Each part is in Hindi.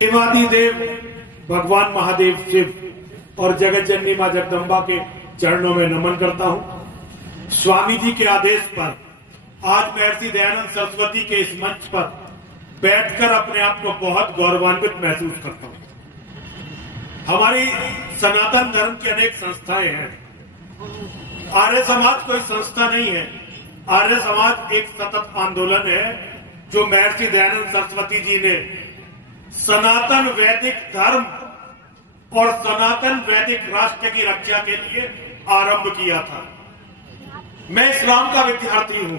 देवादिदेव भगवान महादेव शिव और जगत जननी मां जगदम्बा के चरणों में नमन करता हूं। स्वामी जी के आदेश पर आज महर्षि दयानंद सरस्वती के इस मंच पर बैठकर अपने आप को बहुत गौरवान्वित महसूस करता हूं। हमारी सनातन धर्म की अनेक संस्थाएं हैं। आर्य समाज कोई संस्था नहीं है। आर्य समाज एक सतत आंदोलन है जो महर्षि दयानंद सरस्वती जी ने सनातन वैदिक धर्म और सनातन वैदिक राष्ट्र की रक्षा के लिए आरंभ किया था। मैं इस्लाम का विद्यार्थी हूं।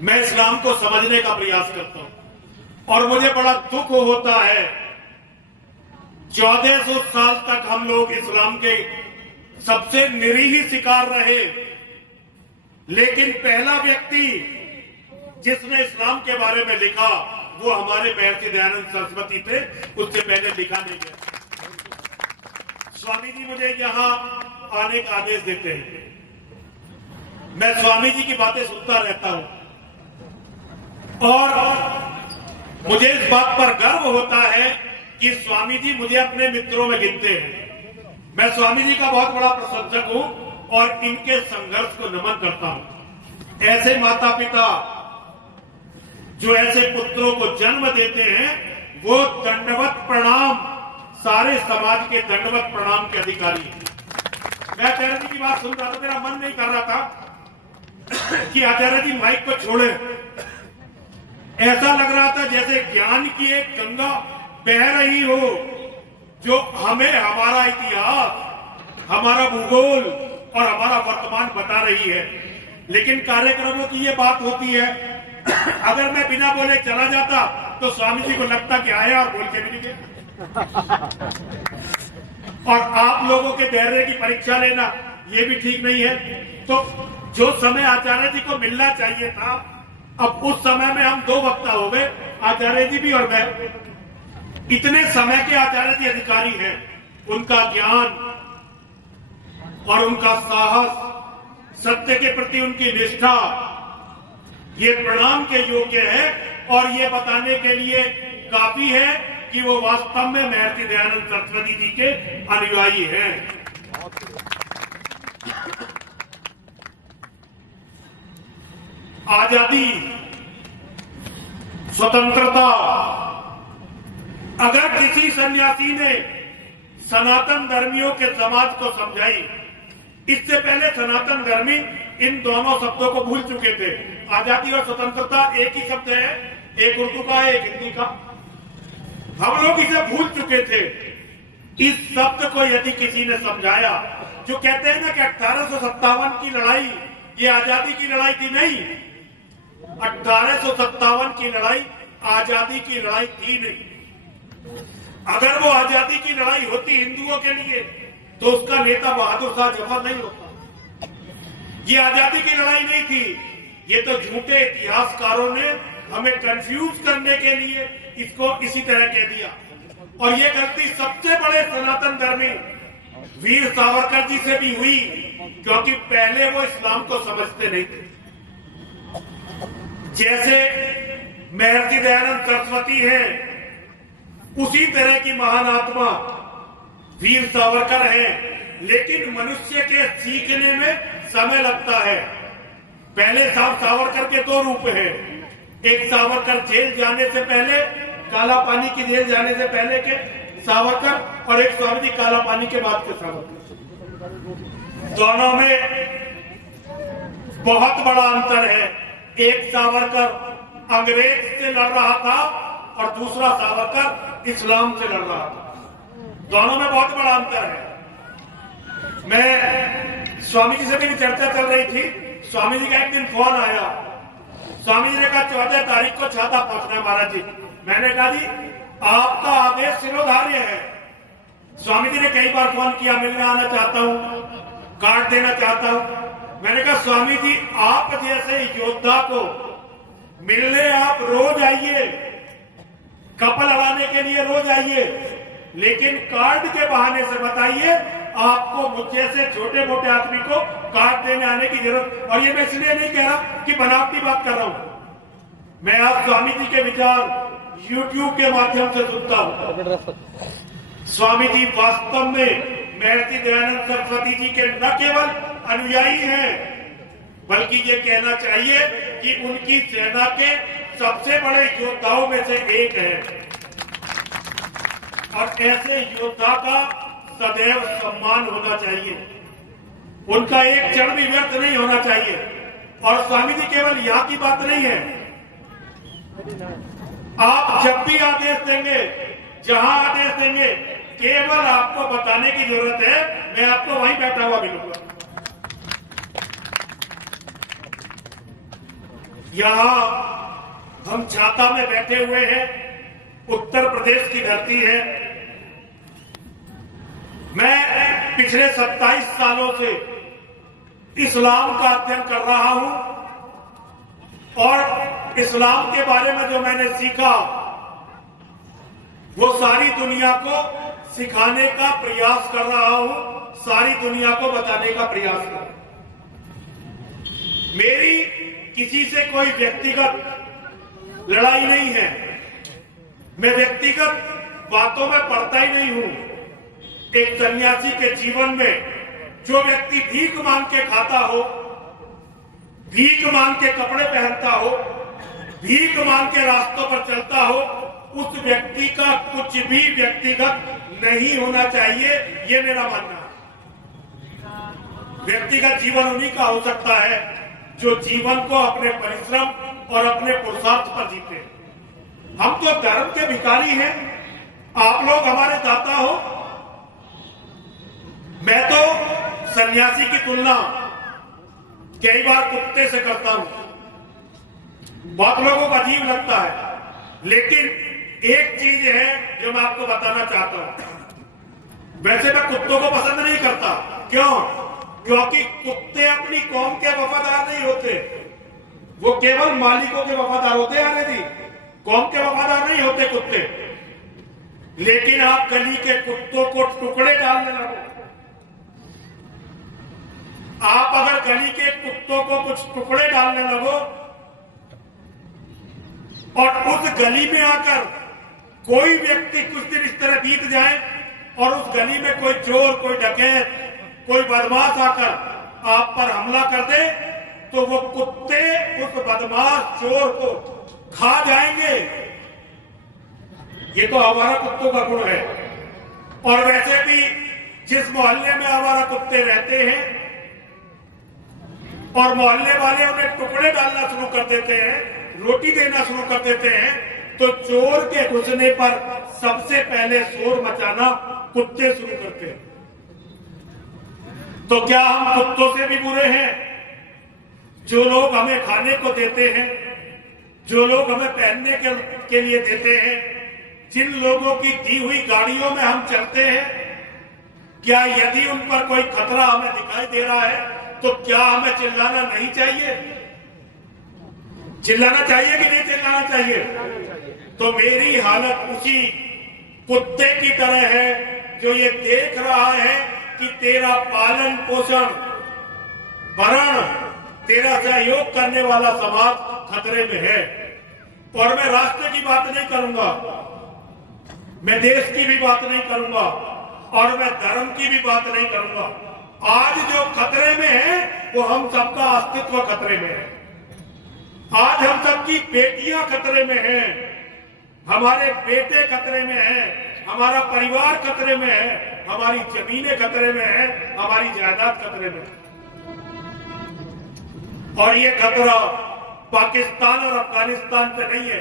मैं इस्लाम को समझने का प्रयास करता हूं और मुझे बड़ा दुख होता है 1400 साल तक हम लोग इस्लाम के सबसे निरीह शिकार रहे, लेकिन पहला व्यक्ति जिसने इस्लाम के बारे में लिखा वो हमारे महर्षि दयानंद सरस्वती थे। उससे पहले लिखा नहीं गया। स्वामी जी मुझे यहां आने का आदेश देते हैं। मैं स्वामी जी की बातें सुनता रहता हूं और मुझे इस बात पर गर्व होता है कि स्वामी जी मुझे अपने मित्रों में गिनते हैं। मैं स्वामी जी का बहुत बड़ा प्रशंसक हूं और इनके संघर्ष को नमन करता हूं। ऐसे माता पिता जो ऐसे पुत्रों को जन्म देते हैं वो दंडवत प्रणाम, सारे समाज के दंडवत प्रणाम के अधिकारी हैं। मैं आचार्य जी की बात सुन रहा था, मेरा मन नहीं कर रहा था कि आचार्य जी माइक को छोड़े। ऐसा लग रहा था जैसे ज्ञान की एक गंगा बह रही हो जो हमें हमारा इतिहास, हमारा भूगोल और हमारा वर्तमान बता रही है। लेकिन कार्यक्रमों की ये बात होती है, अगर मैं बिना बोले चला जाता तो स्वामी जी को लगता कि आया और बोल के भी नहीं गया। और आप लोगों के धैर्य की परीक्षा लेना ये भी ठीक नहीं है। तो जो समय आचार्य जी को मिलना चाहिए था, अब उस समय में हम दो वक्ता हो गए, आचार्य जी भी और मैं। इतने समय के आचार्य जी अधिकारी हैं। उनका ज्ञान और उनका साहस, सत्य के प्रति उनकी निष्ठा ये प्रणाम के योग्य है और ये बताने के लिए काफी है कि वो वास्तव में महर्षि दयानंद सरस्वती जी के अनुयायी हैं। आजादी, स्वतंत्रता, अगर किसी सन्यासी ने सनातन धर्मियों के समाज को समझाई, इससे पहले सनातन धर्मी इन दोनों शब्दों को भूल चुके थे। आजादी और स्वतंत्रता एक ही शब्द है, एक उर्दू का है, एक हिंदी का। हम लोग इसे भूल चुके थे। इस शब्द को यदि किसी ने समझाया, जो कहते हैं ना कि 1857 की लड़ाई ये आजादी की लड़ाई थी, नहीं, 1857 की लड़ाई आजादी की लड़ाई थी नहीं। अगर वो आजादी की लड़ाई होती हिंदुओं के लिए तो उसका नेता बहादुर शाह जफर नहीं होता। ये आजादी की लड़ाई नहीं थी। ये तो झूठे इतिहासकारों ने हमें कंफ्यूज करने के लिए इसको इसी तरह कह दिया। और ये गलती सबसे बड़े सनातन धर्मी वीर सावरकर जी से भी हुई, क्योंकि पहले वो इस्लाम को समझते नहीं थे। जैसे महर्षि दयानंद सरस्वती हैं, उसी तरह की महान आत्मा वीर सावरकर है। लेकिन मनुष्य के सीखने में समय लगता है। पहले सावरकर के दो रूप हैं। एक सावरकर जेल जाने से पहले, काला पानी की जेल जाने से पहले के सावरकर, और एक स्वामी जी काला पानी के बाद के सावरकर। दोनों में बहुत बड़ा अंतर है। एक सावरकर अंग्रेज से लड़ रहा था और दूसरा सावरकर इस्लाम से लड़ रहा था। दोनों में बहुत बड़ा अंतर है। मैं स्वामी जी से मेरी चर्चा चल रही थी। स्वामी जी का एक दिन फोन आया। स्वामी जी ने कहा 14 तारीख को छाता पहुंचना है महाराज जी। मैंने कहा जी आपका आदेश शिरोधार्य है। स्वामी जी ने कई बार फोन किया, मिलने आना चाहता हूं, कार्ड देना चाहता हूं। मैंने कहा स्वामी जी आप जैसे योद्धा को मिलने आप रोज आइए, कपल लड़ाने के लिए रोज आइए, लेकिन कार्ड के बहाने से बताइए आपको मुझे से छोटे मोटे आदमी को कार्ड देने आने की जरूरत। और ये मैं इसलिए नहीं कह रहा कि बनावटी बात कर रहा हूं। मैं आज स्वामी जी के विचार YouTube के माध्यम से सुनता हूं। स्वामी जी वास्तव में महर्षि दयानंद सरस्वती जी के न केवल अनुयायी हैं, बल्कि ये कहना चाहिए कि उनकी सेना के सबसे बड़े योद्धाओं में से एक है। और ऐसे योद्धा का सदैव सम्मान होना चाहिए, उनका एक क्षण भी व्यर्थ नहीं होना चाहिए। और स्वामी जी केवल यहाँ की बात नहीं है, आप जब भी आदेश देंगे, जहां आदेश देंगे, केवल आपको बताने की जरूरत है, मैं आपको वहीं बैठा हुआ मिलूंगा। यहां हम छाता में बैठे हुए हैं, उत्तर प्रदेश की धरती है। मैं पिछले 27 सालों से इस्लाम का अध्ययन कर रहा हूं और इस्लाम के बारे में जो मैंने सीखा वो सारी दुनिया को सिखाने का प्रयास कर रहा हूं, सारी दुनिया को बताने का प्रयास कर रहा हूं। मेरी किसी से कोई व्यक्तिगत लड़ाई नहीं है, मैं व्यक्तिगत बातों में पड़ता ही नहीं हूं। एक सन्यासी के जीवन में जो व्यक्ति भीख मांग के खाता हो, भीख मांग के कपड़े पहनता हो, भीख मांग के रास्तों पर चलता हो, उस व्यक्ति का कुछ भी व्यक्तिगत नहीं होना चाहिए, ये मेरा मानना है। व्यक्तिगत जीवन उन्हीं का हो सकता है जो जीवन को अपने परिश्रम और अपने पुरुषार्थ पर जीते। हम तो धर्म के भिखारी हैं, आप लोग हमारे दाता हो। मैं तो सन्यासी की तुलना कई बार कुत्ते से करता हूं, बहुत लोगों को अजीब लगता है, लेकिन एक चीज है जो मैं आपको बताना चाहता हूं। वैसे मैं कुत्तों को पसंद नहीं करता, क्यों? क्योंकि कुत्ते अपनी कौम के वफादार नहीं होते, वो केवल मालिकों के वफादार होते हैं, आने कौम के वफादार नहीं होते कुत्ते। लेकिन आप गली के कुत्तों को टुकड़े डालने लगो, आप अगर गली के कुत्तों को कुछ टुकड़े डालने लगो और उस गली में आकर कोई व्यक्ति कुछ दिन इस तरह बीत जाए और उस गली में कोई चोर, कोई डकैत, कोई बदमाश आकर आप पर हमला कर दे, तो वो कुत्ते उस बदमाश चोर को खा जाएंगे। ये तो आवारा कुत्तों का गुण है। और वैसे भी जिस मोहल्ले में आवारा कुत्ते रहते हैं और मोहल्ले वाले उन्हें टुकड़े डालना शुरू कर देते हैं, रोटी देना शुरू कर देते हैं, तो चोर के घुसने पर सबसे पहले शोर मचाना कुत्ते शुरू करते हैं। तो क्या हम कुत्तों से भी बुरे हैं? जो लोग हमें खाने को देते हैं, जो लोग हमें पहनने के लिए देते हैं, जिन लोगों की दी हुई गाड़ियों में हम चलते हैं, क्या यदि उन पर कोई खतरा हमें दिखाई दे रहा है तो क्या हमें चिल्लाना नहीं चाहिए? चिल्लाना चाहिए कि नहीं चिल्लाना चाहिए? तो मेरी हालत उसी कुत्ते की तरह है जो ये देख रहा है कि तेरा पालन पोषण, भरण, तेरा सहयोग करने वाला समाज खतरे में है। और मैं राष्ट्र की बात नहीं करूंगा, मैं देश की भी बात नहीं करूंगा और मैं धर्म की भी बात नहीं करूंगा। आज जो खतरे में है वो हम सबका अस्तित्व खतरे में है। आज हम सबकी बेटियां खतरे में हैं, हमारे बेटे खतरे में हैं, हमारा परिवार खतरे में है, हमारी जमीनें खतरे में है, हमारी जायदाद खतरे में है। और ये खतरा पाकिस्तान और अफगानिस्तान से नहीं है,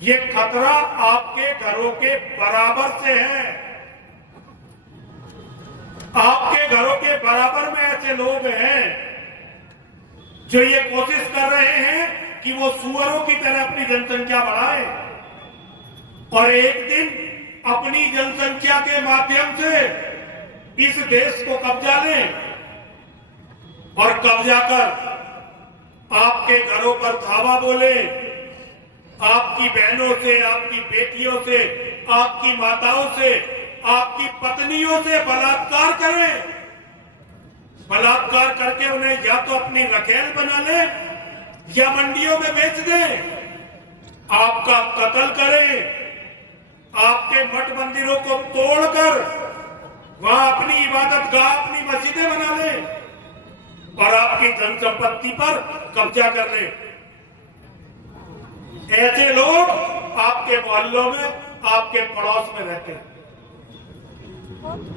ये खतरा आपके घरों के बराबर से है। आपके घरों के बराबर में ऐसे लोग हैं जो ये कोशिश कर रहे हैं कि वो सुअरों की तरह अपनी जनसंख्या बढ़ाएं और एक दिन अपनी जनसंख्या के माध्यम से इस देश को कब्जा लें और कब्जा कर आपके घरों पर धावा बोले, आपकी बहनों से, आपकी बेटियों से, आपकी माताओं से, आपकी पत्नियों से बलात्कार करें। बलात्कार करके उन्हें या तो अपनी रखेल बना ले या मंडियों में बेच दें। आपका कत्ल करें, आपके मठ मंदिरों को तोड़कर वहां अपनी इबादत गाह, अपनी मस्जिदें बना लें और आपकी धन संपत्ति पर कब्जा कर लें। ऐसे लोग आपके मोहल्लों में, आपके पड़ोस में रहते हैं।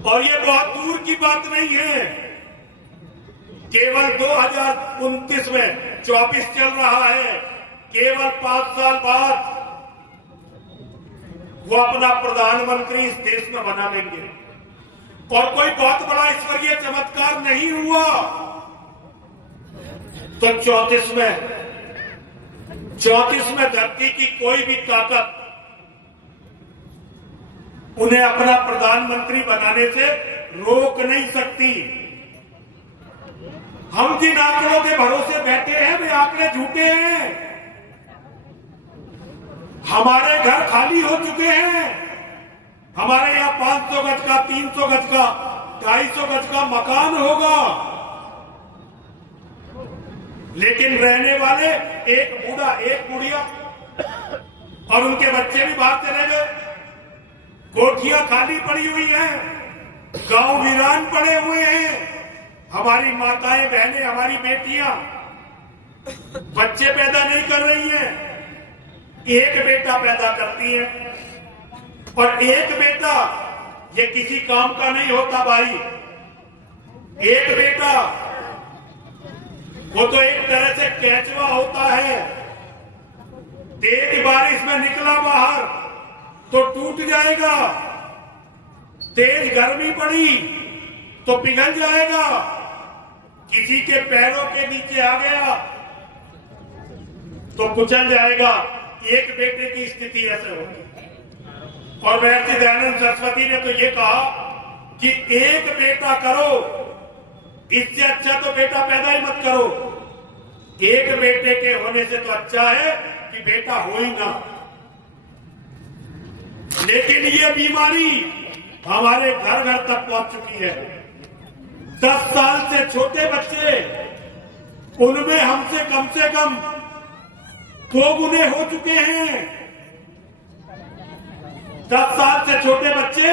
और ये बहुत दूर की बात नहीं है, केवल 2029 में 24 चल रहा है, केवल 5 साल बाद वो अपना प्रधानमंत्री इस देश में बना लेंगे। और कोई बहुत बड़ा ईश्वरीय चमत्कार नहीं हुआ तो 34 में धरती की कोई भी ताकत उन्हें अपना प्रधानमंत्री बनाने से रोक नहीं सकती। हम जिन आंकड़ों के भरोसे बैठे हैं वे आंकड़े झूठे हैं। हमारे घर खाली हो चुके हैं। हमारे यहाँ 500 गज का, 300 गज का, 250 गज का मकान होगा, लेकिन रहने वाले एक बूढ़ा, एक बुढ़िया और उनके बच्चे भी बाहर चले गए। कोठियां खाली पड़ी हुई हैं, गांव वीरान पड़े हुए हैं। हमारी माताएं, बहनें, हमारी बेटियां बच्चे पैदा नहीं कर रही हैं, एक बेटा पैदा करती हैं। और एक बेटा ये किसी काम का नहीं होता भाई। एक बेटा वो तो एक तरह से केचवा होता है। तेज बारिश में निकला बाहर तो टूट जाएगा, तेज गर्मी पड़ी तो पिघल जाएगा, किसी के पैरों के नीचे आ गया तो कुचल जाएगा। एक बेटे की स्थिति ऐसे होगी। और महर्षि दयानंद सरस्वती ने तो ये कहा कि एक बेटा करो, इससे अच्छा तो बेटा पैदा ही मत करो। एक बेटे के होने से तो अच्छा है कि बेटा हो ही ना। लेकिन ये बीमारी हमारे घर घर तक पहुंच चुकी है। 10 साल से छोटे बच्चे, उनमें हमसे कम से कम 2 गुने हो चुके हैं। 10 साल से छोटे बच्चे,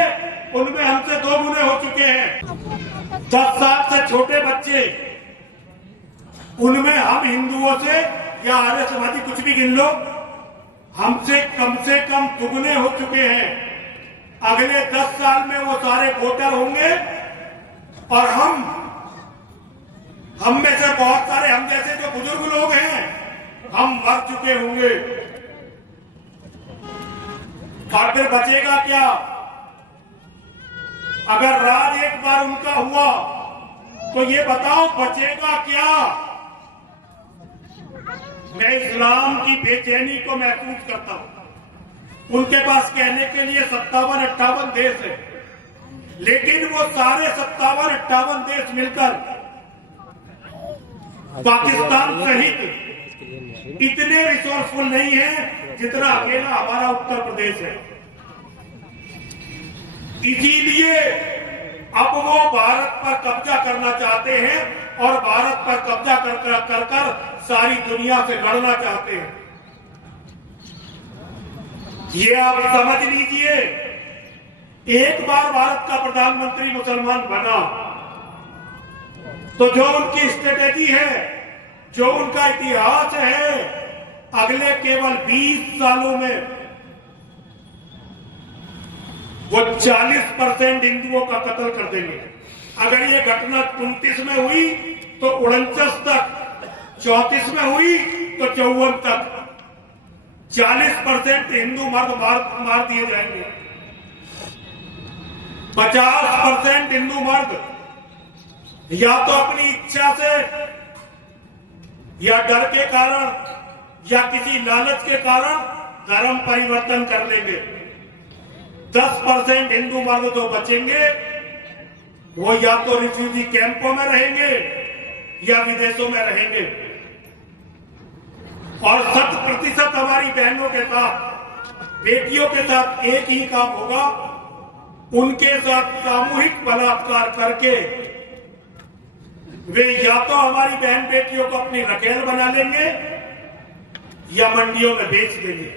उनमें हमसे 2 गुने हो चुके हैं। 10 साल से छोटे बच्चे, उनमें हम हिंदुओं से या आर्य समाजी कुछ भी गिन लो, हमसे कम दुगने हो चुके हैं। अगले 10 साल में वो सारे वोटर होंगे और हम में से बहुत सारे, हम जैसे जो बुजुर्ग लोग हैं, हम मर चुके होंगे। और फिर बचेगा क्या? अगर राज एक बार उनका हुआ तो ये बताओ बचेगा क्या? मैं इस्लाम की बेचैनी को महसूस करता हूं। उनके पास कहने के लिए 57-58 देश है, लेकिन वो सारे 57-58 देश मिलकर पाकिस्तान सहित इतने रिसोर्सफुल नहीं है जितना अकेला हमारा उत्तर प्रदेश है। इसीलिए अब वो भारत पर कब्जा करना चाहते हैं और भारत पर कब्जा कर सारी दुनिया से लड़ना चाहते हैं। ये आप समझ लीजिए, एक बार भारत का प्रधानमंत्री मुसलमान बना तो जो उनकी स्ट्रेटेजी है, जो उनका इतिहास है, अगले केवल 20 सालों में वो 40% हिंदुओं का कत्ल कर देंगे। अगर ये घटना 29 में हुई तो 49 तक, 34 में हुई तो 54 तक 40% हिंदू मर्द मार दिए जाएंगे। 50% हिंदू मर्द या तो अपनी इच्छा से या डर के कारण या किसी लालच के कारण धर्म परिवर्तन कर लेंगे। 10% हिंदू मर्द जो बचेंगे वो या तो रिफ्यूजी कैंपों में रहेंगे या विदेशों में रहेंगे। और 100% हमारी बहनों के साथ, बेटियों के साथ एक ही काम होगा, उनके साथ सामूहिक बलात्कार करके वे या तो हमारी बहन बेटियों को अपनी रखेल बना लेंगे या मंडियों में बेच देंगे।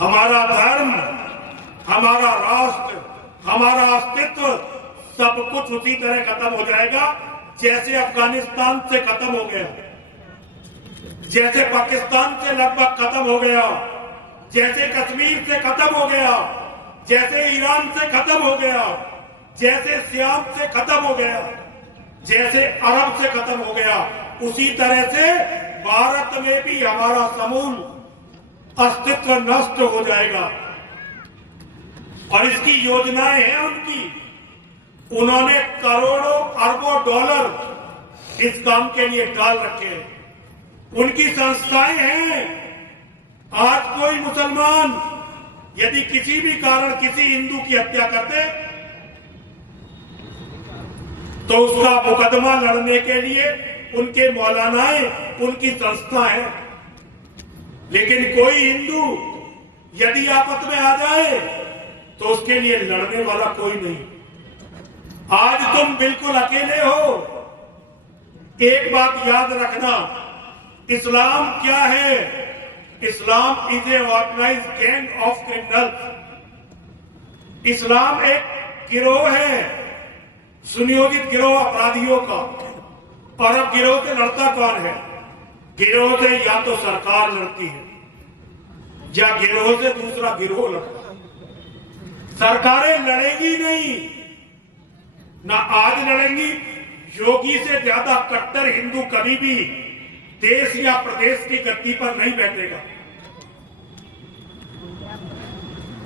हमारा धर्म, हमारा राष्ट्र, हमारा अस्तित्व सब कुछ उसी तरह खत्म हो जाएगा जैसे अफगानिस्तान से खत्म हो गया, जैसे पाकिस्तान से लगभग खत्म हो गया, जैसे कश्मीर से खत्म हो गया, जैसे ईरान से खत्म हो गया, जैसे सियाम से खत्म हो गया, जैसे अरब से खत्म हो गया, उसी तरह से भारत में भी हमारा समूल अस्तित्व नष्ट हो जाएगा। और इसकी योजनाएं हैं उनकी, उन्होंने करोड़ों अरबों डॉलर इस काम के लिए डाल रखे हैं, उनकी संस्थाएं हैं। आज कोई मुसलमान यदि किसी भी कारण किसी हिंदू की हत्या करते तो उसका मुकदमा लड़ने के लिए उनके मौलानाएं, उनकी संस्था है। लेकिन कोई हिंदू यदि आपस में आ जाए तो उसके लिए लड़ने वाला कोई नहीं। आज तुम बिल्कुल अकेले हो। एक बात याद रखना, इस्लाम क्या है? Islam is a organized gang of criminals. Islam एक गिरोह है, सुनियोजित गिरोह अपराधियों का। और अब गिरोह से लड़ता कौन है? गिरोह से या तो सरकार लड़ती है या गिरोह से दूसरा गिरोह लड़ता है। सरकारें लड़ेगी नहीं, ना आज लड़ेंगी। योगी से ज्यादा कट्टर हिंदू कभी भी देश या प्रदेश की गद्दी पर नहीं बैठेगा।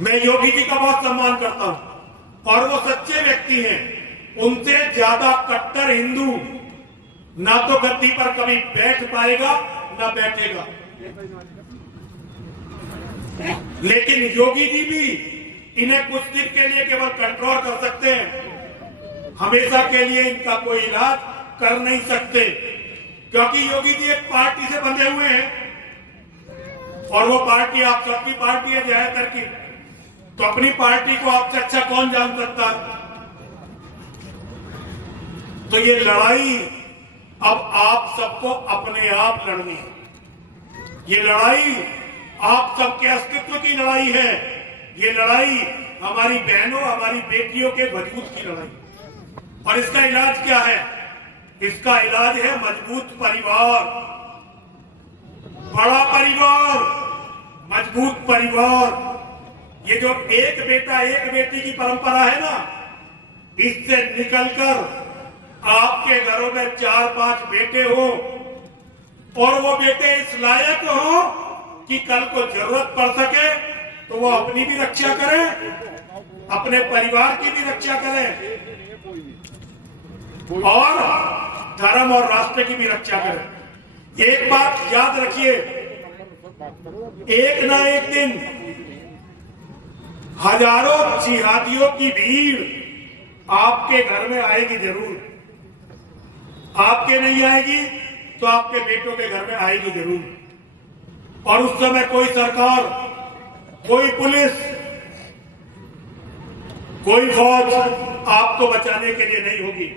मैं योगी जी का बहुत सम्मान करता हूं और वो सच्चे व्यक्ति हैं। उनसे ज्यादा कट्टर हिंदू ना तो गद्दी पर कभी बैठ पाएगा ना बैठेगा। लेकिन योगी जी भी इन्हें कुछ दिन के लिए केवल कंट्रोल कर सकते हैं, हमेशा के लिए इनका कोई इलाज कर नहीं सकते, क्योंकि योगी जी एक पार्टी से बंधे हुए हैं और वो पार्टी आप सबकी पार्टी है ज्यादातर की। तो अपनी पार्टी को आपसे अच्छा कौन जान सकता है? तो ये लड़ाई अब आप सबको अपने आप लड़नी है। ये लड़ाई आप सबके अस्तित्व की लड़ाई है। ये लड़ाई हमारी बहनों, हमारी बेटियों के वजूद की लड़ाई। और इसका इलाज क्या है? इसका इलाज है मजबूत परिवार, बड़ा परिवार, मजबूत परिवार। ये जो एक बेटा एक बेटी की परंपरा है ना, इससे निकलकर आपके घरों में 4-5 बेटे हो और वो बेटे इस लायक हो कि कल को जरूरत पड़ सके तो वो अपनी भी रक्षा करें, अपने परिवार की भी रक्षा करें और धर्म और राष्ट्र की भी रक्षा करें। एक बात याद रखिए, एक ना एक दिन हजारों जिहादियों की भीड़ आपके घर में आएगी जरूर। आपके नहीं आएगी तो आपके बेटों के घर में आएगी जरूर। और उस समय कोई सरकार, कोई पुलिस, कोई फौज आपको बचाने के लिए नहीं होगी।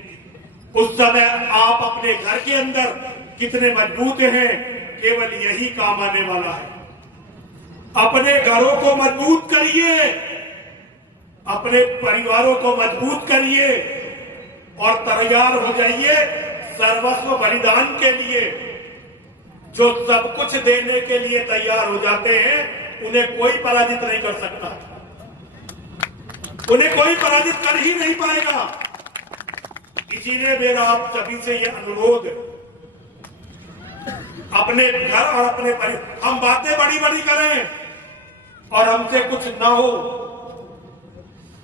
उस समय आप अपने घर के अंदर कितने मजबूत हैं, केवल यही काम आने वाला है। अपने घरों को मजबूत करिए, अपने परिवारों को मजबूत करिए और तैयार हो जाइए सर्वस्व बलिदान के लिए। जो सब कुछ देने के लिए तैयार हो जाते हैं उन्हें कोई पराजित नहीं कर सकता, उन्हें कोई पराजित कर ही नहीं पाएगा। इसीलिए मेरा आप सभी से यह अनुरोध, अपने घर और अपने परिवार, हम बातें बड़ी बड़ी करें और हमसे कुछ ना हो,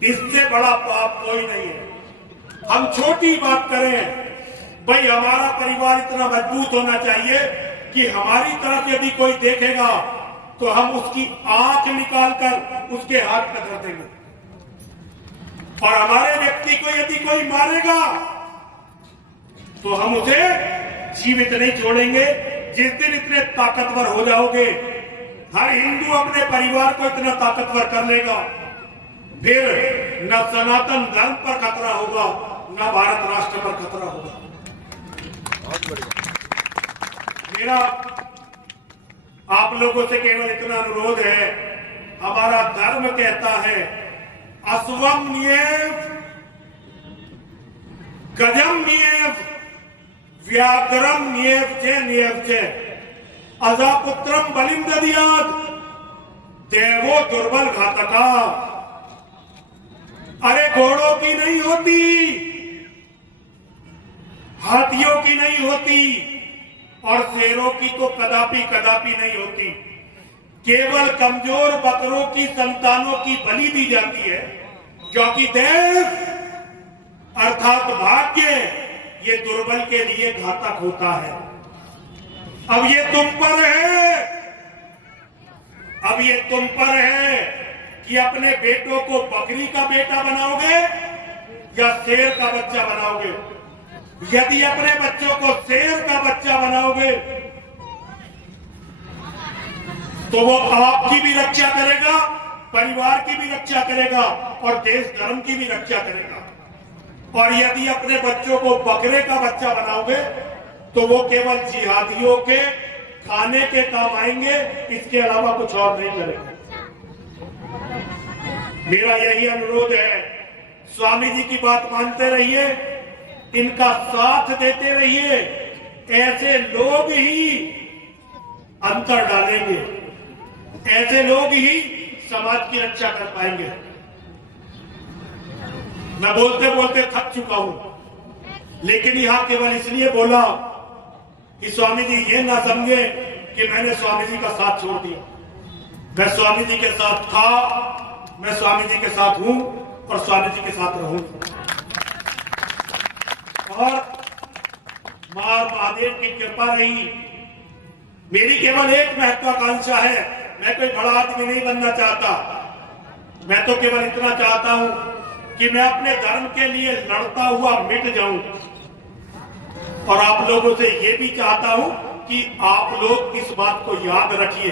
इससे बड़ा पाप कोई नहीं है। हम छोटी बात करें, भाई हमारा परिवार इतना मजबूत होना चाहिए कि हमारी तरफ यदि कोई देखेगा तो हम उसकी आंख निकालकर उसके हाथ में कर देंगे। और हमारे व्यक्ति को यदि कोई मारेगा तो हम उसे जीवित नहीं छोड़ेंगे। जिस दिन इतने ताकतवर हो जाओगे, हर हिंदू अपने परिवार को इतना ताकतवर कर लेगा, फिर न सनातन धर्म पर खतरा होगा, न भारत राष्ट्र पर खतरा होगा। मेरा आप लोगों से केवल इतना अनुरोध है हमारा धर्म कहता है अस्वम नियेव गजम नियेव व्याघ्रम नियेव चे अजापुत्रम बलिम ददियात देवो दुर्बल घातका। अरे घोड़ों की नहीं होती, हाथियों की नहीं होती और शेरों की तो कदापि कदापि नहीं होती। केवल कमजोर बकरों की संतानों की बलि दी जाती है, क्योंकि देव अर्थात भाग्य ये दुर्बल के लिए घातक होता है। अब ये तुम पर है, अब ये तुम पर है कि अपने बेटों को बकरी का बेटा बनाओगे या शेर का बच्चा बनाओगे। यदि अपने बच्चों को शेर का बच्चा बनाओगे तो वो आपकी भी रक्षा करेगा, परिवार की भी रक्षा करेगा और देश धर्म की भी रक्षा करेगा। और यदि अपने बच्चों को बकरे का बच्चा बनाओगे तो वो केवल जिहादियों के खाने के काम आएंगे, इसके अलावा कुछ और नहीं करेंगे। मेरा यही अनुरोध है, स्वामी जी की बात मानते रहिए, इनका साथ देते रहिए। ऐसे लोग ही अंतर डालेंगे, ऐसे लोग ही समाज की रक्षा कर पाएंगे। मैं बोलते बोलते थक चुका हूं, लेकिन यहां केवल इसलिए बोला कि स्वामी जी ये ना समझे कि मैंने स्वामी जी का साथ छोड़ दिया। मैं स्वामी जी के साथ था, मैं स्वामी जी के साथ हूं और स्वामी जी के साथ रहूंगा। और मां महादेव की कृपा रही। मेरी केवल एक महत्वाकांक्षा है, मैं कोई बड़ा आदमी नहीं बनना चाहता। मैं तो केवल इतना चाहता हूं कि मैं अपने धर्म के लिए लड़ता हुआ मिट जाऊं। और आप लोगों से ये भी चाहता हूं कि आप लोग इस बात को याद रखिए।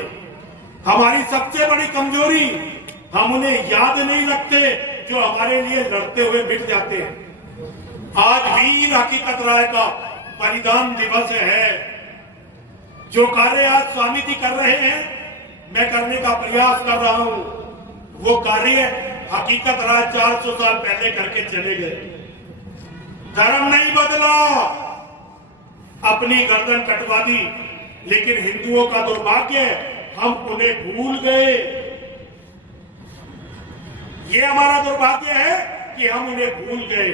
हमारी सबसे बड़ी कमजोरी, हम उन्हें याद नहीं रखते जो हमारे लिए लड़ते हुए मिट जाते हैं। आज वीर हकीकत राय का बलिदान दिवस है। जो कार्य आज स्वामी जी कर रहे हैं, मैं करने का प्रयास कर रहा हूं। वो कार्य हकीकत राय 400 साल पहले करके चले गए। धर्म नहीं बदला, अपनी गर्दन कटवा दी, लेकिन हिंदुओं का दुर्भाग्य हम उन्हें भूल गए। ये हमारा दुर्भाग्य है कि हम उन्हें भूल गए।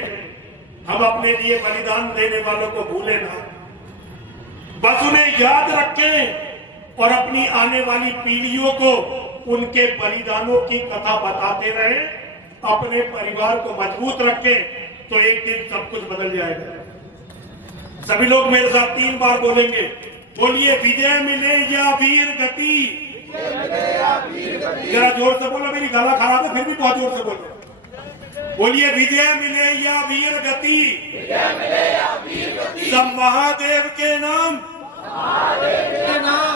हम अपने लिए बलिदान देने वालों को भूले ना, बस उन्हें याद रखें और अपनी आने वाली पीढ़ियों को उनके बलिदानों की कथा बताते रहे। अपने परिवार को मजबूत रखें तो एक दिन सब कुछ बदल जाएगा। सभी लोग मेरे साथ 3 बार बोलेंगे। बोलिए, विजय मिले या वीर गति। जरा जोर से बोलो, मेरी गला खराब है, फिर भी बहुत जोर से बोलो। बोलिए, विजय मिले या वीर गति, सब महादेव के नाम,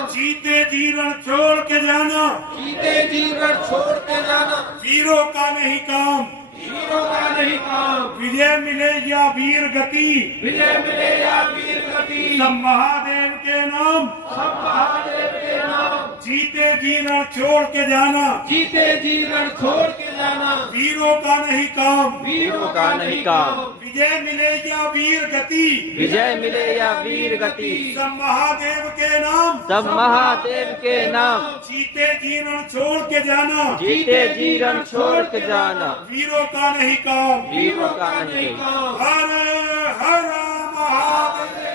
जीते जी रण छोड़ के जाना, जीते जी रण छोड़ के जाना, वीरों का नहीं काम, वीरों का नहीं काम। विजय मिले या वीर गति, विजय मिले या वीर गति, सब महादेव के नाम, सब महादेव के नाम, जीते जी रण छोड़ के जाना, जीते जी रण छोड़ के जाना, वीरों का नहीं काम, वीरों का नहीं काम। विजय मिले या वीर गति, विजय मिले या वीर गति, सब महादेव के नाम, सब महादेव के नाम, जीते जी रण छोड़ के जाना, जीते जी रण छोड़ के जाना, वीरों का नहीं काम, वीरों का नहीं काम। हर हर महादेव।